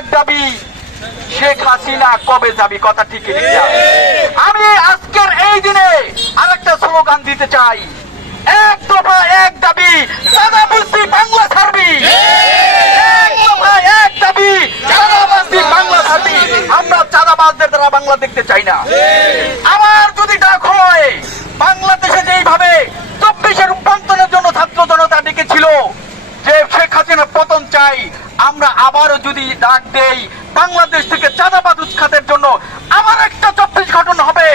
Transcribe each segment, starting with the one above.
এক দাবি, শেখ হাসিনা কবে যাবি, কথা ঠিক কি? আমি আজকের এই দিনে আরেকটা স্লোগান দিতে চাই, এক দফা এক দাবি, চাঁদাবাজি বাংলা ছাড়বি। এক দফা এক দাবি, চাঁদাবাজি বাংলা ছাড়বি। আমরা চাঁদাবাজদের দ্বারা বাংলা দেখতে চাই না। আমার যদি ডাক হয়, বাংলাদেশে যেইভাবে 24-এর রূপান্তরের জন্য ছাত্র জনতা ডেকেছিল যে শেখ হাসিনার পতন চাই, আমরা আবারও যদি ডাক দেই বাংলাদেশ থেকে চাঁদাবাজ উৎখাতের জন্য, আবার একটা 24 গঠন হবে।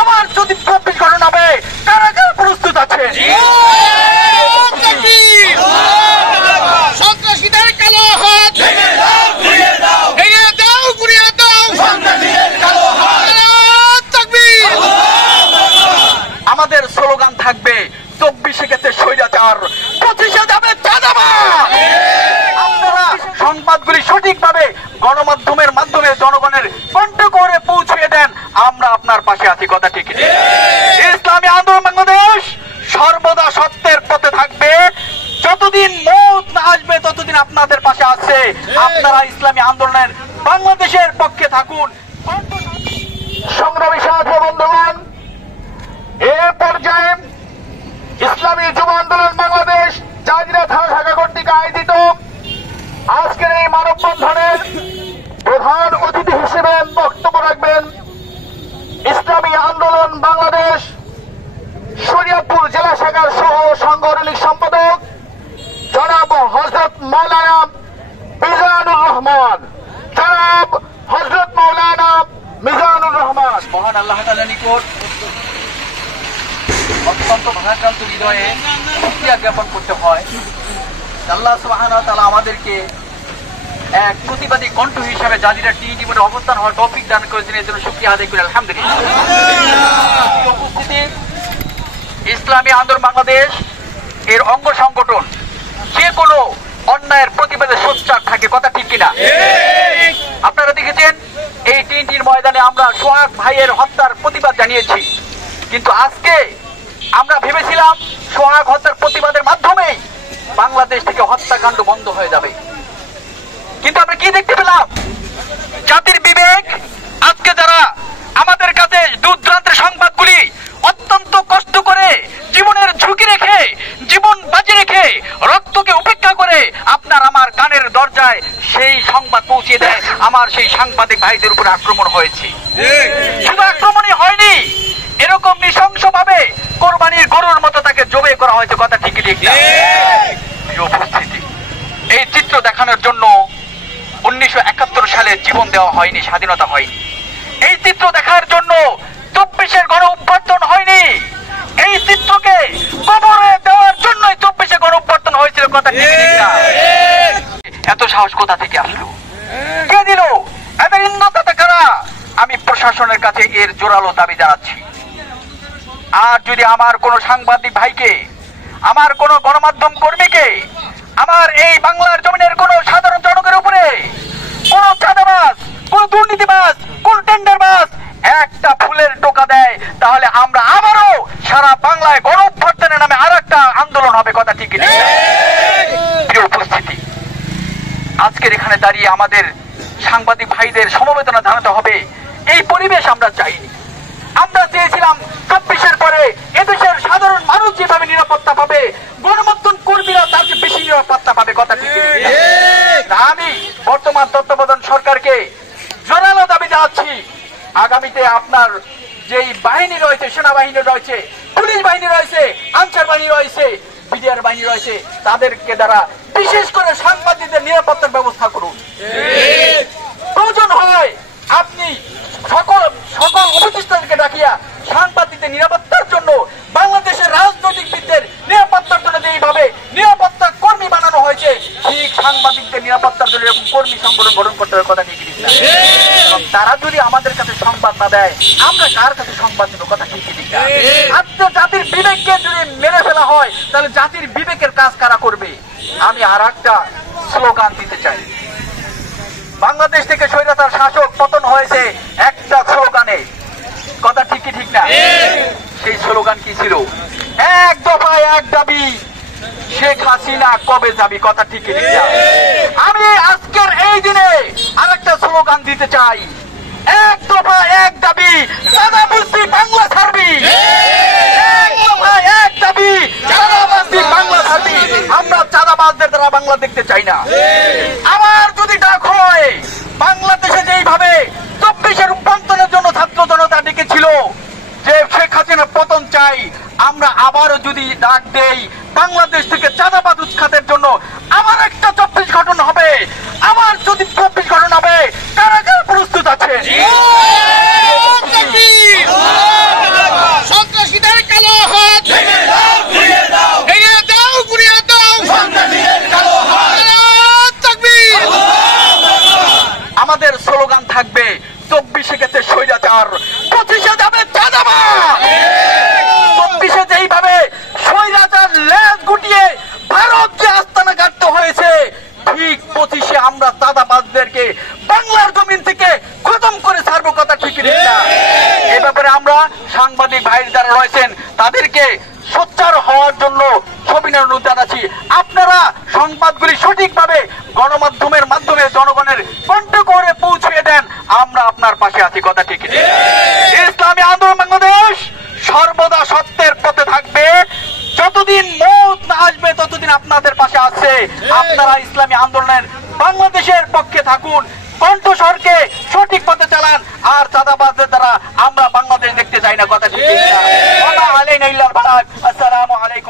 আবার যদি 24 গঠন হবে, কারা কারা প্রস্তুত আছে? সন্ত্রাসীদের কালো হাত ভেঙে দাও, গুড়িয়ে দাও, ভেঙে দাও, গুড়িয়ে দাও, সন্ত্রাসীদের কালো হাত। তাকবীর। আমাদের স্লোগান থাকবে 24-এ গেছে স্বৈরাচার, 25-এ যাবে চাঁদাবাজ। আপনারা সংবাদগুলি সঠিকভাবে গণমাধ্যমের মাধ্যমে জনগণের কণ্ঠ করে পৌঁছে দেন, আমরা আপনার পাশে আছি, কথা ঠিক। ইসলামী আন্দোলন বাংলাদেশ সর্বদা সত্যের পথে থাকবে। যতদিন মওত না আসবে ততদিন আপনাদের পাশে আছে। আপনারা ইসলামী আন্দোলনের বাংলাদেশের পক্ষে থাকুন। সংগ্রামী সাথী বন্ধুগণ, এ পর্যায়ে ইসলামী যুব আন্দোলন বাংলাদেশ জাজিরা থানা শাখা কর্তৃক আয়োজিত আজকের এই মানববন্ধনের প্রধান অতিথি হিসেবে বক্তব্য রাখবেন ইসলামী আন্দোলন বাংলাদেশ শরীয়তপুর জেলা শাখার সহ সাংগঠনিক সম্পাদক জনাব হযরত মাওলানা মিজানুর রহমান। জনাব হযরত মাওলানা মিজানুর রহমান। মহান আল্লাহ তাআলার নিকট অত্যন্ত ভারাক্রান্ত হৃদয়ে শুকরিয়া জ্ঞাপন করতে হয়। আল্লাহ সুবহানাহু ওয়া তাআলা আমাদেরকে এক প্রতিবাদী কণ্ঠ হিসাবে জাজিরা টি বোর্ডে অবস্থান হওয়ার তৌফিক দান করেছেন, এর জন্য শুকরিয়া আদায় করি আলহামদুলিল্লাহ। উপস্থিতি ইসলামী আন্দোলন বাংলাদেশ এর অঙ্গ সংগঠন যে কোনো অন্যায়ের প্রতিবাদে সোচ্চার থাকে, কথা ঠিক কিনা? আপনারা দেখেছেন এই টির ময়দানে আমরা সোহাগ ভাইয়ের হত্যার প্রতিবাদ জানিয়েছি, কিন্তু আজকে আমরা ভেবেছিলাম সোহাগ হত্যার প্রতিবাদের মাধ্যমেই বাংলাদেশ থেকে হত্যাকাণ্ড বন্ধ হয়ে যাবে, কিন্তু আমরা কি দেখতে পেলাম? জাতির বিবেক আজকে যারা আমাদের কাছে দূরদূরান্তের সংবাদগুলি অত্যন্ত কষ্ট করে জীবনের ঝুঁকি রেখে, জীবন বাজি রেখে, রক্তকে উপেক্ষা করে আপনার আমার কানের দরজায় সেই সংবাদ পৌঁছে দেয়, আমার সেই সাংবাদিক ভাইদের উপরে আক্রমণ হয়েছে। শুধু আক্রমণই হয়নি, এরকম নৃশংসভাবে কোরবানির গরুর মতো তাকে জবে করা হয়েছে, কথা ঠিকই ঠিক। উপস্থিতি এই চিত্র দেখানোর জন্য 1971 সালে জীবন দেওয়া হয়নি, স্বাধীনতা হয়নি। এই চিত্র দেখার জন্য 24-এর গণ অভ্যর্থন হয়নি। এই চিত্রকে কবরে দেওয়ার জন্যই 24-এ গণ অভ্যর্থন হয়েছিল, কথা ঠিক না? এত সাহস কোথা থেকে আসলো? কে দিল? এদের ইন্ধনদাতা কারা? আমি প্রশাসনের কাছে এর জোরালো দাবি জানাচ্ছি। আর যদি আমার কোন সাংবাদিক ভাইকে, আমার কোন গণমাধ্যম কর্মীকে, আমার এই বাংলার জমিনের কোন সাধারণ জনগণের উপরে কোন চাঁদাবাজ, কোন দুর্নীতিবাজ, কোন টেন্ডারবাজ একটা ফুলের টোকা দেয়, তাহলে আমরা আবারও সারা বাংলায় গণ অভ্যর্থনের নামে আর একটা আন্দোলন হবে, কথা ঠিক না? প্রিয় উপস্থিতি, আজকের এখানে দাঁড়িয়ে আমাদের সাংবাদিক ভাইদের সমবেদনা জানাতে হবে। এই পরিবেশ আমরা চাইনি। আমরা চেয়েছিলাম 24-এর পরে এদেশের সাধারণ মানুষ যেভাবে নিরাপত্তা পাবে, গণমাধ্যম কর্মীরা তার চেয়ে বেশি নিরাপত্তা পাবে, কথা ঠিক। আমি বর্তমান তত্ত্বাবধান সরকারকে জোরালো দাবি জানাচ্ছি, আগামীতে আপনার যেই বাহিনী রয়েছে, সেনাবাহিনী রয়েছে, পুলিশ বাহিনী রয়েছে, আনসার বাহিনী রয়েছে, বিডিআর বাহিনী রয়েছে, তাদেরকে দ্বারা বিশেষ করে সাংবাদিকদের নিরাপত্তার ব্যবস্থা করুন। প্রয়োজন হয় আপনি সকল উপদেষ্টাদেরকে ডাকিয়া সাংবাদিকদের নিরাপত্তার জন্য, বাংলাদেশের রাজনৈতিকবিদদের নিরাপত্তার জন্য যেইভাবে নিরাপত্তা কর্মী বানানো হয়েছে, ঠিক সাংবাদিকদের নিরাপত্তার জন্য এরকম কর্মী সংগঠন গঠন করতে হবে, কথা ঠিক। তারা যদি আমাদের কাছে সংবাদ না দেয়, আমরা কার কাছে সংবাদ দেবো, কথা ঠিক। আজকে জাতির বিবেককে যদি মেরে ফেলা হয়, তাহলে জাতির বিবেকের কাজ কারা করবে? আমি আর একটা স্লোগান দিতে চাই। বাংলাদেশ থেকে স্বৈরাচার শাসক পতন হয়েছে একটা স্লোগানে, কথা ঠিক কি ঠিক না? সেই স্লোগান কি ছিল? এক দফায় এক দাবি, শেখ হাসিনা কবে যাবি, কথা ঠিক কি ঠিক না? আমি আজকের এই দিনে আর দিতে চাই, এক দফা এক দাবি, চাঁদাবাজি বাংলা ছাড়বি। এক দফা এক দাবি, চাঁদাবাজি বাংলা ছাড়বি। আমরা চাঁদাবাজদের দ্বারা বাংলা দেখতে চাই না। আবার যদি ডাক হয়, বাংলাদেশে যেইভাবে 24-এর রূপান্তরের জন্য ছাত্র জনতা ডেকেছিল যে শেখ হাসিনার পতন চাই, আমরা আবারও যদি ডাক দেই বাংলাদেশ থেকে চাঁদাবাজ উৎখাতের জন্য, আবার একটা 24 গঠন হবে। আবার যদি 24 গঠন হবে, কারা কারা প্রস্তুত আছে? সন্ত্রাসীদের কালো হাত ভেঙে দাও, গুড়িয়ে দাও। তাকবীর। আমাদের স্লোগান থাকবে 24-এ গেছে স্বৈরাচার, 25-এ যাবে চাঁদাবাজ। 24-এ যেইভাবে স্বৈরাচার লেজ গুটিয়ে ভারতকে আস্তানা কাটতে হয়েছে, ঠিক 25-এ আমরা চাঁদাবাজদেরকে বাংলার জমিন থেকে খতম করে ছাড়বো। কথা ঠিক না? এ ব্যাপারে আমরা সাংবাদিক ভাই যারা রয়েছেন তাদেরকে সোচ্চার হওয়ার জন্য সবিনয় অনুরোধ জানাচ্ছি। আপনারা সংবাদগুলি সঠিকভাবে গণমাধ্যমের মাধ্যমে জনগণের কণ্ঠ করে পৌঁছে দেন, আমরা আপনার পাশে আছি। কথা ঠিক না? ইসলামী আন্দোলন বাংলাদেশ সর্বদা সত্যের পথে থাকবে। যতদিন মৌত না আসবে ততদিন আপনাদের পাশে আছে। আপনারা ইসলামী আন্দোলনের বাংলাদেশের পক্ষে থাকুন, কণ্ঠস্বরকে সঠিক পথে চালান। আর চাঁদাবাজদের দ্বারা আমরা বাংলাদেশ দেখতে চাই না। কথা ঠিক না? আসসালামু আলাইকুম।